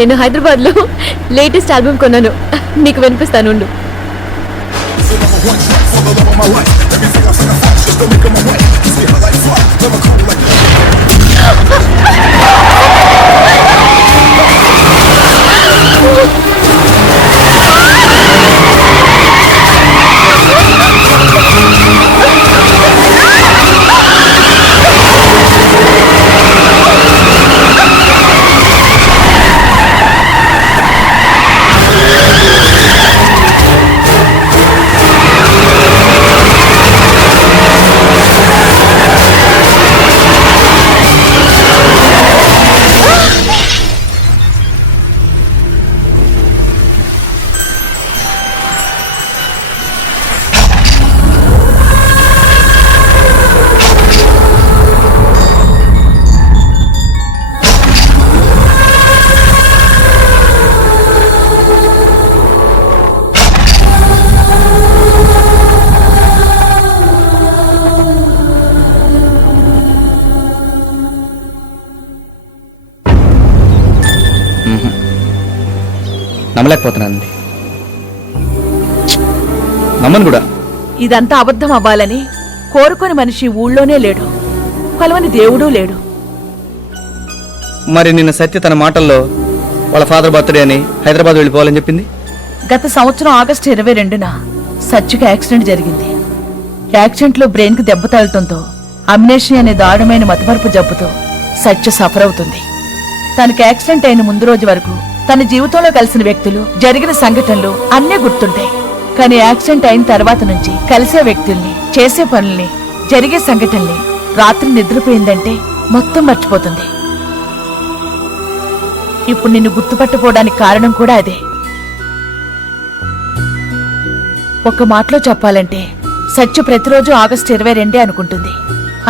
నేను హైదరాబాద్ లో latest album కొన్నాను, నీకు వినిపిస్తాను. నమ్మలేకపోతున్నానండి, నమ్మను కూడా. ఇదంతా అబద్ధం అవ్వాలని కోరుకొని మనిషి ఊళ్ళోనే లేడు, కొలవని దేవుడూ లేడు. మరి నిన్న సత్య తన మాటల్లో వాళ్ళ ఫాదర్ బర్త్డే అని హైదరాబాద్ వెళ్ళిపోవాలని చెప్పింది. గత సంవత్సరం ఆగస్టు 22న సత్యకి యాక్సిడెంట్ జరిగింది. యాక్సిడెంట్ లో బ్రెయిన్ కి దెబ్బ తగలటంతో అమ్నేషియా అనే దారుణమైన మతమరుపు జబ్బుతో సత్య సఫర్ అవుతుంది. తనకి యాక్సిడెంట్ అయిన ముందు రోజు వరకు తన జీవితంలో కలిసిన వ్యక్తులు, జరిగిన సంఘటనలు అన్నీ గుర్తుంటాయి. కానీ యాక్సిడెంట్ అయిన తర్వాత నుంచి కలిసే వ్యక్తుల్ని, చేసే పనుల్ని, జరిగే సంఘటనల్ని, రాత్రి నిద్రపోయిందంటే మొత్తం మర్చిపోతుంది. ఇప్పుడు నిన్ను గుర్తుపట్టపోవడానికి కారణం కూడా అదే. ఒక్క మాటలో చెప్పాలంటే సత్య ప్రతిరోజు ఆగస్టు 22 అనుకుంటుంది.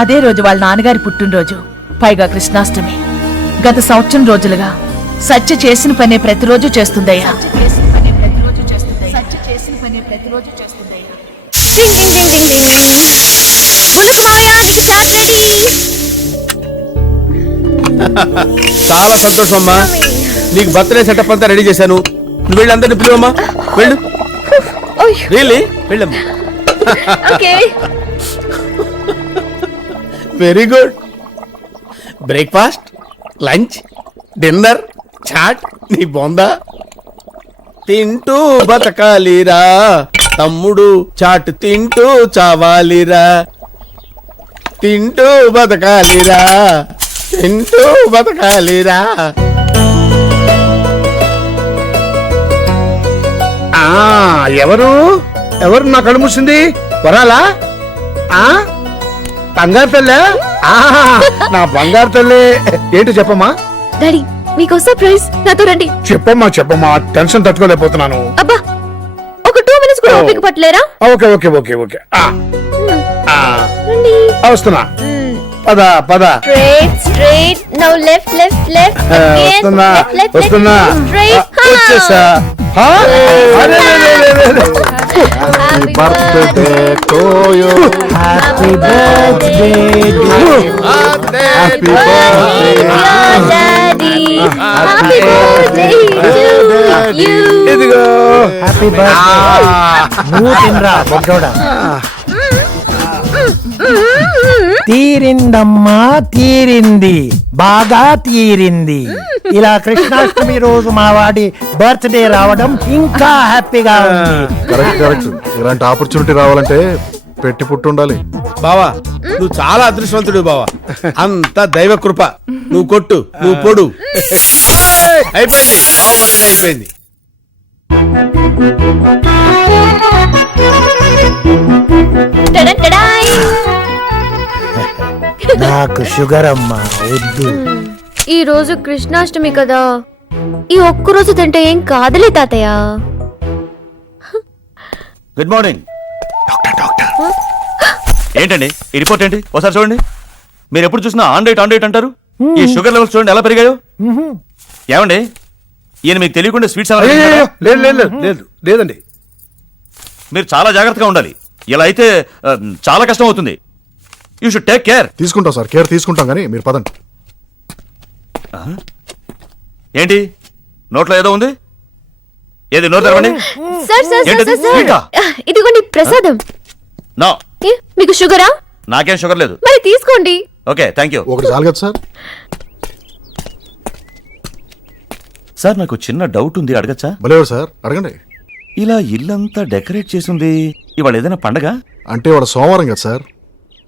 అదే రోజు వాళ్ళ నాన్నగారి పుట్టినరోజు, పైగా కృష్ణాష్టమి. గత సంవత్సరం రోజులుగా సత్య చేసిన పనే ప్రతిరోజు చేస్తుందయ్యా. చాలా సంతోషం అమ్మా, నీకు బర్త్డే సెటప్ అంతా రెడీ చేశాను. నువ్వు వెళ్ళి అందరిని పిలువమ్మా, వెళ్ళు. రియల్లీ వెళ్ళమ్మా. Very good. Breakfast, lunch, dinner, chat నీ బొందా. తింటూ బతకాలిరా తమ్ముడు, చాట్ తింటూ చావాలిరా. తింటూ బతకాలిరా, తింటూ బతకాలిరా. ఎవరు ఎవరు నా కళ్ళు మూసింది? వరాలా? బంగారు తల్లే, నా బంగారు తల్లి. ఏంటి చెప్పమ్మా? డాడీ, మీకు సర్ప్రైజ్, నాతో రండి. చెప్పమ్మా చెప్పమ్మా, టెన్షన్ తట్టుకోలేకపోతున్నాను. అబ్బా, ఒక 2 minutes కూడా ఓపిక పట్టలేరా? ఓకే ఓకే ఓకే ఓకే, వస్తున్నా. పద పద. Straight now left left left వస్తున్నా వస్తున్నా, వచ్చేసా. Happy birthday to you, happy birthday happy birthday daddy, happy birthday to you. ఇదిగో హ్యాపీ బర్త్డే. నువ్వు తినరా బొడ్డోడా. తీరిందమ్మా, తీరింది, బాగా తీరింది. ఇలా కృష్ణాష్టమి రోజు మా వాడి బర్త్డే రావడం ఇంకా హ్యాపీగా ఉంది. Correct correct. ఇలాంటి ఆపర్చునిటీ రావాలంటే పెట్టి పుట్టి ఉండాలి. బావా, నువ్వు చాలా అదృష్టవంతుడు బావా. అంత దైవ కృప. నువ్వు కొట్టు, నువ్వు పొడు. అయిపోయింది, బావ బర్త్డే అయిపోయింది. నాకు షుగర్ అమ్మా వద్దు. ఈ రోజు కృష్ణాష్టమి కదా, ఈ ఒక్కరోజు తింటే ఏం కాదులే తాతయ్య. Good morning doctor. ఏంటండి ఈ రిపోర్ట్ ఏంటి? ఒకసారి చూడండి. మీరు ఎప్పుడు చూసినా ఆన్ డైట్ అంటారు. ఈ షుగర్ లెవెల్స్ చూడండి ఎలా పెరిగాయో. ఏమండి, ఈయన మీకు తెలియకుండా స్వీట్స్ లేదండి. మీరు చాలా జాగ్రత్తగా ఉండాలి. ఇలా అయితే చాలా కష్టం అవుతుంది. You should take care. తీసుకుంటాం సార్, కేర్ తీసుకుంటాం, కానీ మీరు పదండి. ఏంటి నోట్లో ఏదో ఉంది? ఏది నోరు తెరవండి. సార్ సార్ సార్ ఏంటది? సార్ సార్ ఇంకా? ఇదిగోండి ప్రసాదం. నో, ఏ, మీకు షుగరా? నాకేం షుగర్ లేదు. మరి తీసుకోండి. Okay, thank you. ఒకటి చాలు కదా సార్. సార్ నాకు చిన్న డౌట్ ఉంది, అడగచ్చా? భలేవారు సార్, అడగండి. ఇలా ఇల్లంతా డెకరేట్ చేసింది ఇవాళ ఏదైనా పండగ? అంటే వాడు సోమవారం కదా సార్.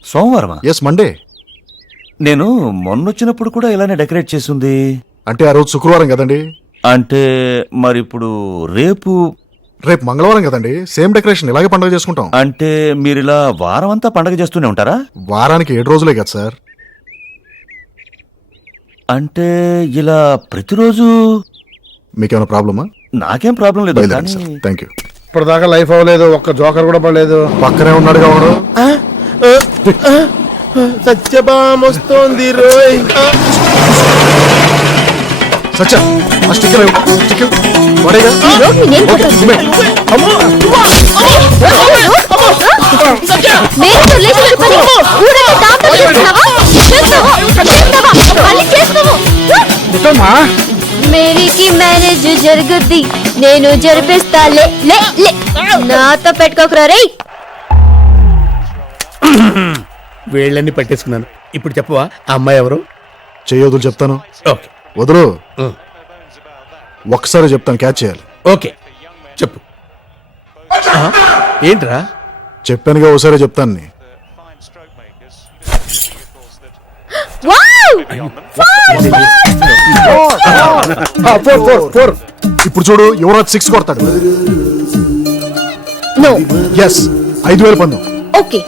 సోమవారమా? Yes, Monday. నేను మొన్నొచ్చినప్పుడు కూడా ఇలానే డెకరేట్ చేసింది. అంటే ఆ రోజు శుక్రవారం కదండి. అంటే మరి ఇప్పుడు రేపు రేపు మంగళవారం కదండి. సేమ్ డెకరేషన్, ఇలాగే పండుగ చేసుకుంటాం. అంటే మీరు ఇలా వారం అంతా పండగ చేస్తూనే ఉంటారా? వారానికి 7 రోజులే కదా సార్. అంటే ఇలా ప్రతిరోజు? మీకేమైనా ప్రాబ్లమా? నాకేం ప్రాబ్లం లేదు బయలుదేరండి కానీ సార్. Thank you. ఇప్పటిదాకా లైఫ్ అవ్వలేదు, ఒక్క జోకర్ కూడా పడలేదు. పక్కనే ఉన్నాడుగా వాడు. సత్యభామ వస్తోంది రోయ్. సత్య, ఆ స్టిక్కర్ ఇవ్వు. స్టిక్కర్ వాడేగా? ఈ రోగిని నేను కొట్టాను. నేరుతో రిలేషన్షిప్ అని ఊరంతా దాంతో చేస్తున్నావా? చేస్తావా? మళ్ళీ చేస్తావు. మేరీకి మ్యారేజ్ జరుగుద్ది, నేను జరిపిస్తా. లే లే లే, నాతో పెట్టుకోకురా రేయ్. వేళ్ళన్ని పట్టేసుకున్నాను. ఇప్పుడు చెప్పవా ఆ అమ్మాయి ఎవరు? చెయ్యొద్దు, చెప్తాను. ఓకే వదులు. ఒక్కసారి చెప్తాను, క్యాచ్ చేయాలి. ఓకే చెప్పు. ఏంట్రా? చెప్పానుగా, ఒకసారి చెప్తాను. వావ్! ఇప్పుడు చూడు, యువరాజ్ 6 కొడతాడు. నో. ఎస్, 5,000 పందెం. Okay.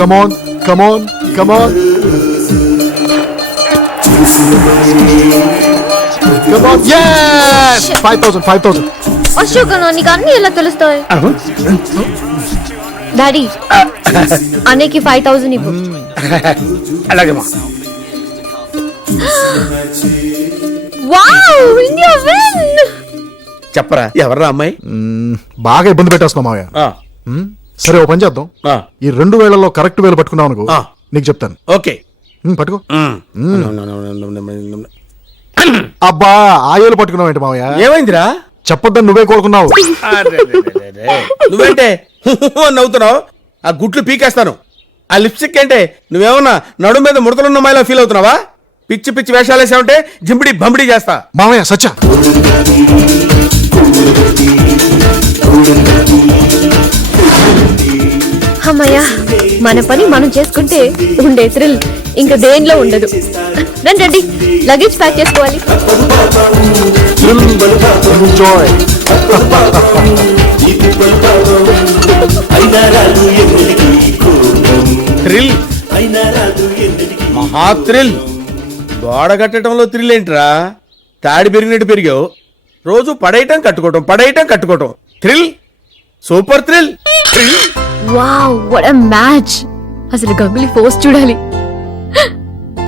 Come on come on come on come on. yes 5,000. Ashok అన్న, నీకు అన్ని ఎలా తెలుస్తాయి? డాడీ, అనేకి 5,000 ఇవ్వు. అలాగేమా. Wow, India win. చెప్పరా ఎవర్రా అమ్మాయి? బాగా ఇబ్బంది పెట్టేస్తున్నావు మావయ్య. ఆ, సరే, ఓ పని చేద్దాం. ఆ, ఈ 2 వేళల్లో కరెక్ట్ వేలు పట్టుకున్నావు అనుకో, ఆ. నీకు చెప్తాను. ఓకే. పట్టుకో. మ్. అబ్బా, ఆ ఏలు పట్టుకున్నావు ఏంటి మావయ్య? ఏమైందిరా? చెప్పొద్దని నువ్వే కోరుకున్నావు. నువ్వేంటే అని నవ్వుతున్నావు? ఆ గుట్లు పీకేస్తాను. ఆ లిప్స్టిక్ ఏంటే, నువ్వేమన్నా నడుము మీద ముడతలున్న మాయలా ఫీల్ అవుతున్నావా? పిచ్చి పిచ్చి వేషాలు వేసావంటే జింపిడి బంపిడి చేస్తా. మావయ్య సత్య, అమ్మయ్యా, మన పని మనం చేసుకుంటే ఉండే థ్రిల్ ఇంకా దేనిలో ఉండదు. రండి రండి, లగేజ్ ప్యాక్ చేసుకోవాలి. ఎంజాయ్. థ్రిల్, మహా థ్రిల్. గోడ కట్టడంలో థ్రిల్ ఏంట్రా? తాడి పెరిగినట్టు పెరిగావు. రోజు పడేయటం కట్టుకోవటం. Thrill, super thrill. Wow, what a match. అసలు గంగులీ ఫోర్స్ చూడాలి.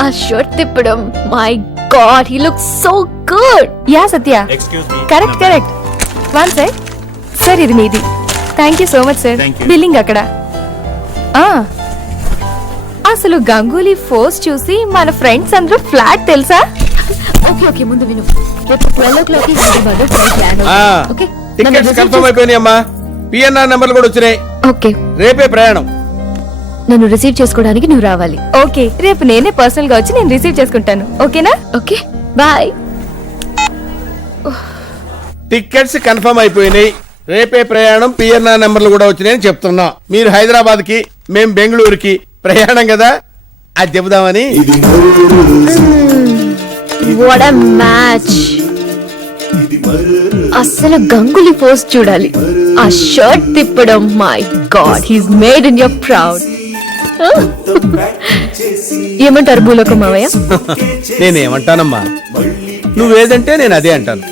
ఆ షర్ట్ తిప్పడం, my God, he looks so good. Yeah Satya, correct. One sec. Sir, ఇది మీది. Thank you so much sir. Billing అక్కడ. అసలు గంగూలీ ఫోర్స్ చూసి మన ఫ్రెండ్స్ అందరూ ఫ్లాట్ తెలుసా? ఓకే, ముందు విను. రేపు 12 o'clock హైదరాబాద్ ఫ్లైట్ ల్యాండ్ ఆ, అవుతుంది. ఓకే, టికెట్స్ కన్ఫర్మ్ అయిపోయినాయి అమ్మా. పిఎన్ఆర్ నెంబర్లు కూడా వచ్చినాయి. ఓకే, రేపే ప్రయాణం. నన్ను రిసీవ్ చేసుకోవడానికి నువ్వు రావాలి. ఓకే, రేపు నేనే పర్సనల్ గా వచ్చి నేను రిసీవ్ చేసుకుంటాను. ఓకేనా? Okay, bye. టికెట్స్ కన్ఫర్మ్ అయిపోయినాయి. రేపే ప్రయాణం. పిఎన్ఆర్ నెంబర్లు కూడా వచ్చినాయని చెప్తున్నా. మీరు హైదరాబాద్ కి, మేం బెంగళూరుకి ప్రయాణం కదా, అది చెబుదామని. What a match. అసలు గంగులీ ఫోర్స్ చూడాలి. ఆ షర్ట్ తిప్పడం, my God, he's made in your proud. ఏమంటారు భూలోకం మావయ్య? నేనేమంటానమ్మా, నువ్వేదంటే నేను అదే అంటాను.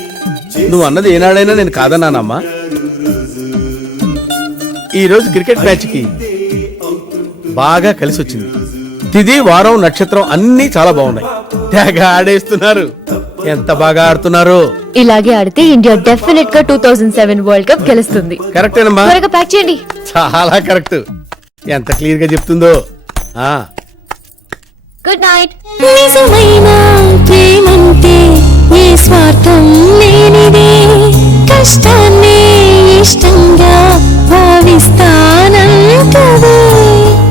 నువ్వు అన్నది ఏనాడైనా నేను కాదన్నానమ్మా. ఈ రోజు క్రికెట్ మ్యాచ్ కి బాగా కలిసి వచ్చింది. తిది, వారం, నక్షత్రం అన్ని చాలా బాగున్నాయి. తెగ ఆడేస్తున్నారు. ఎంత బాగా ఆడుతున్నారు. ఇలాగే ఆడితే ఇండియా డెఫినెట్ గా 2007 వరల్డ్ కప్ గెలుస్తుంది. కరెక్టేనమ్మా, త్వరగా ప్యాక్ చేయండి. చాలా కరెక్ట్. ఎంత క్లియర్ గా చెప్తుందో. Good night. నిజమైన ప్రేమంటే ఏ స్వార్థం లేనిదే కష్టాన్ని ఇష్టంగా భావిస్తానంటదే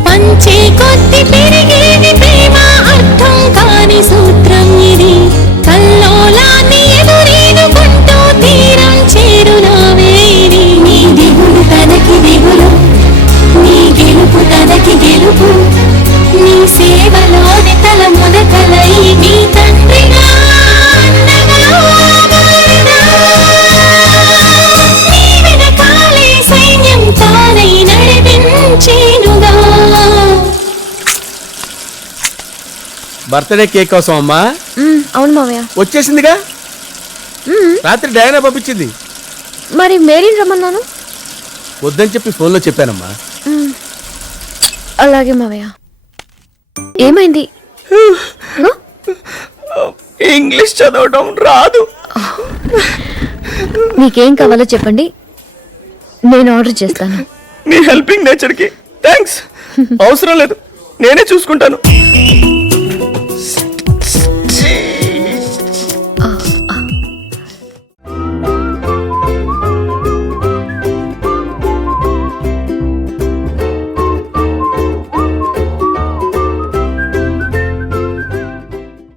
పంచే కొద్ది పెరిగేది ప్రేమ అర్థం కాని సూత్రం ఇది కల్లోలాన్ని ఎదురీదుకుంటూ తీరం చేరునావే ఇది నీ దిగులు తనకి దిగులు నీ గెలుపు తనకి గెలుపు నీ సేవలోని తల మునకలై నీ తండ్రిగా అన్నగా మారినా. నీ వెనకాలే సైన్యం తానై నడిపించేనుగా. బర్త్డే కేక్ కోసం అమ్మా అవును మావయ్య. వచ్చేసిందిగా. రాత్రి డయానా పంపించింది. మరి మేరీని రమ్మన్నాను. వద్దని చెప్పి ఫోన్లో చెప్పానమ్మా. అలాగే మావయ్య. ఏమైంది? ఇంగ్లీష్ చదవడం రాదు. మీకేం కావాలో చెప్పండి, నేను ఆర్డర్ చేస్తాను. నీ హెల్పింగ్ నేచర్ కి థ్యాంక్స్. అవసరం లేదు, నేనే చూసుకుంటాను.